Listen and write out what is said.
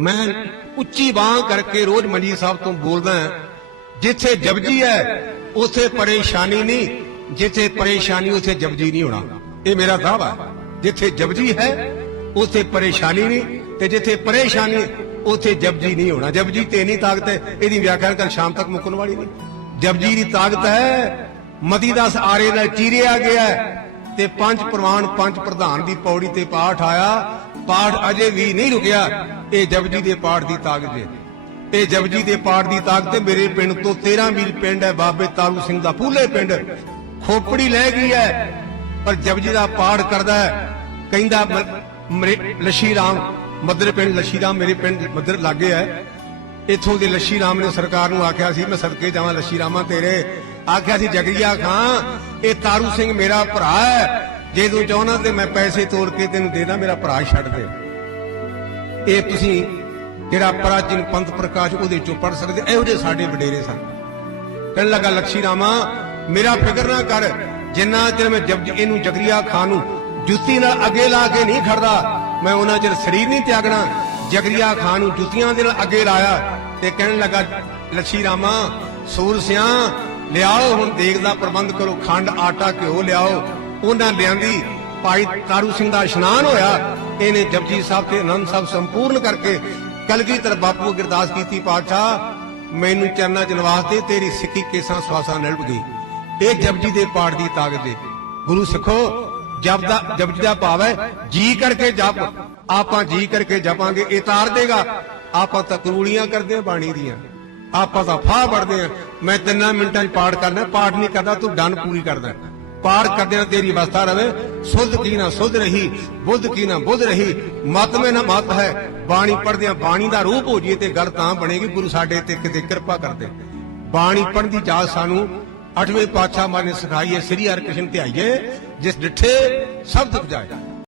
ਮੈਂ ਉੱਚੀ ਬਾਹ ਕਰਕੇ ਰੋਜ਼ ਮੰਜੀ ਸਾਹਿਬ ਤੋਂ ਬੋਲਦਾ ਜਿੱਥੇ ਜਪਜੀ ਹੈ, ਉਥੇ ਪਰੇਸ਼ਾਨੀ ਨਹੀਂ, ਜਿੱਥੇ ਪਰੇਸ਼ਾਨੀ, ਉਥੇ ਜਪਜੀ ਨਹੀਂ ਹੋਣਾ। ਇਹ ਮੇਰਾ ਦਾਅਵਾ ਜਿੱਥੇ ਜਪਜੀ ਹੈ, ਉਥੇ ਪਰੇਸ਼ਾਨੀ ਨਹੀਂ ਤੇ ਜਿੱਥੇ ਪਰੇਸ਼ਾਨੀ, ਉਥੇ ਜਪਜੀ ਨਹੀਂ ਹੋਣਾ। ਜਪਜੀ ਤੇ ਨਹੀਂ ਤਾਕਤ ਹੈ, ਇਹਦੀ ਵਿਆਖਿਆ ਕੱਲ ਸ਼ਾਮ ਤੱਕ ਮੁੱਕਣ ਵਾਲੀ ਨਹੀਂ। ਜਪਜੀ ਦੀ ਤਾਕਤ ਹੈ, ਮਤੀ ਦਾਸ ਆਰੇ ਨਾਲ ਚੀਰਿਆ ਗਿਆ ਤੇ ਪੰਜ ਪ੍ਰਵਾਨ, ਪੰਜ ਪ੍ਰਧਾਨ ਦੀ ਪੌੜੀ ਤੇ ਪਾਠ ਆਇਆ ਪਾਠ ਅਜੇ ਵੀ ਨਹੀਂ ਰੁਕਿਆ। ਇਹ ਜਪਜੀ ਦੇ ਪਾਠ ਦੀ ਤਾਕਤ ਹੈ ਇਹ ਜਪਜੀ ਦੇ ਪਾਠ ਦੀ ਤਾਕਤ ਹੈ। ਮੇਰੇ ਪਿੰਡ ਤੋਂ 13 ਮੀਲ ਪਿੰਡ ਹੈ, ਬਾਬੇ ਤਾਰੂ ਸਿੰਘ ਦਾ ਪੂਲੇ ਪਿੰਡ। ਖੋਪੜੀ ਲੈ ਗਈ ਹੈ, ਪਰ ਜਪਜੀ ਦਾ ਪਾਠ ਕਰਦਾ ਹੈ। ਕਹਿੰਦਾ ਮ- ਲੱਛੀ ਰਾਮ, ਮਦਰ ਪਿੰਡ ਲੱਛੀ ਰਾਮ ਮੇਰੇ ਪਿੰਡ ਮਦਰ ਲਾਗੇ ਹੈ। ਇਥੋਂ ਦੇ ਲੱਛੀ ਰਾਮ ਨੇ ਸਰਕਾਰ ਨੂੰ ਆਖਿਆ ਸੀ, ਮੈਂ ਸਦਕੇ ਜਾਵਾਂ ਲੱਛੀ ਰਾਮਾ ਤੇਰੇ। ਆਖਿਆ ਸੀ, ਜਗਰੀਆ ਖਾਂ, ਇਹ ਤਾਰੂ ਸਿੰਘ ਮੇਰਾ ਭਰਾ ਹੈ। ਜੇ ਤੂੰ ਚਾਹਣਾ ਤੇ ਮੈਂ ਪੈਸੇ ਤੋੜ ਕੇ ਤੈਨੂੰ ਦੇ ਦਾਂ, ਮੇਰਾ ਭਰਾ ਛੱਡ ਦੇ। ਇਹ ਤੁਸੀਂ ਜਿਹੜਾ ਪ੍ਰਾਚੀਨ ਪੰਥ ਪ੍ਰਕਾਸ਼ ਉਹਦੇ ਚੋਂ ਪੜ ਸਕਦੇ, ਇਹੋ ਜਿਹੇ ਸਾਡੇ ਵਡੇਰੇ ਸਨ। ਕਹਿਣ ਲੱਗਾ, ਲਕਸ਼ੀ ਰਾਮਾ, ਮੇਰਾ ਫਿਕਰ ਨਾ ਕਰ। ਜਿੰਨਾ ਚਿਰ ਮੈਂ ਜਬ ਇਹਨੂੰ ਜਗਰੀਆ ਖਾਨ ਨੂੰ ਜੁੱਤੀ ਨਾਲ ਅੱਗੇ ਲਾ ਕੇ ਨਹੀਂ ਖੜਦਾ, ਮੈਂ ਉਹਨਾਂ ਚਿਰ ਸਰੀਰ ਨਹੀਂ ਤਿਆਗਣਾ। ਜਗਰੀਆ ਖਾਨ ਨੂੰ ਜੁੱਤੀਆਂ ਦੇ ਨਾਲ ਅੱਗੇ ਲਾਇਆ ਤੇ ਕਹਿਣ ਲੱਗਾ, ਲਕਸ਼ੀ ਰਾਮਾ, ਸੂਰ ਸਿਆਂ ਲਿਆਓ, ਹੁਣ ਦੇਗ ਦਾ ਪ੍ਰਬੰਧ ਕਰੋ, ਖੰਡ, ਆਟਾ, ਘਿਓ ਲਿਆਓ। ਉਹਨਾਂ ਲਿਆਂਦੀ ਭਾਈ ਤਾਰੂ ਸਿੰਘ ਦਾ ਇਸ਼ਨਾਨ ਹੋਇਆ, ਇਹਨੇ ਜਪਜੀ ਸਾਹਿਬ ਤੇ ਆਨੰਦ ਸਾਹਿਬ ਸੰਪੂਰਨ ਕਰਕੇ ਕਲਗੀਧਰ ਬਾਪੂ ਅਰਦਾਸ ਕੀਤੀ, ਪਾਤਸ਼ਾਹ, ਮੈਨੂੰ ਚਰਨਾਂ ਚ ਨਿਵਾਸ ਦੇ, ਤੇਰੀ ਸਿੱਖੀ ਕੇਸਾਂ ਸਵਾਸਾਂ ਨਿਲਬ ਗਈ। ਇਹ ਜਪਜੀ ਦੇ ਪਾਠ ਦੀ ਤਾਕਤ ਦੇ। ਗੁਰੂ ਸਿੱਖੋ, ਜਪ ਦਾ ਜਪਜੀ ਦਾ ਭਾਵ ਹੈ, ਜੀ ਕਰਕੇ ਜਪ। ਆਪਾਂ ਜੀ ਕਰਕੇ ਜਪਾਂਗੇ, ਇਹ ਤਾਰ ਦੇਗਾ। ਆਪਾਂ ਤਾਂ ਕਰੂਲੀਆਂ ਕਰਦੇ ਆ ਬਾਣੀ ਦੀਆਂ। ਆਪਾਂ ਤਾਂ ਫਾਹ ਵੜਦੇ ਆ ਮੈਂ ਤਿੰਨਾਂ ਮਿੰਟਾਂ 'ਚ ਪਾਠ ਕਰਨਾ, ਪਾਠ ਨਹੀਂ ਕਰਦਾ, ਤੂੰ ਡਨ ਪੂਰੀ ਕਰਦਾ। ਪਾਰ ਕਰਦਿਆਂ ਤੇਰੀ ਅਵਸਥਾ ਰਵੇ। ਸੁਧ ਕੀ ਨਾ ਸੁਧ ਰਹੀ, ਬੁੱਧ ਕੀ ਨਾ ਬੁੱਧ ਰਹੀ, ਮਤ ਮੇ ਨਾ ਮਤ ਹੈ। ਬਾਣੀ ਪੜਦਿਆਂ ਬਾਣੀ ਦਾ ਰੂਪ ਹੋ ਜੀਏ ਤੇ ਗੱਲ ਤਾਂ ਬਣੇਗੀ, ਗੁਰੂ ਸਾਡੇ ਤੇ ਕਿਤੇ ਕਿਰਪਾ ਕਰਦੇ। ਬਾਣੀ ਪੜ੍ਹਨ ਦੀ ਜਾਚ ਸਾਨੂੰ ਅਠਵੇਂ ਪਾਤਸ਼ਾਹ ਮਾਨੇ ਸਿਖਾਈ ਹੈ ਸ੍ਰੀ ਹਰਿਕ੍ਰਿਸ਼ਨ ਧਿਆਈਏ, ਜਿਸ ਡਿੱਠੇ ਸਭ ਸਬਦ ਬਜਾਏ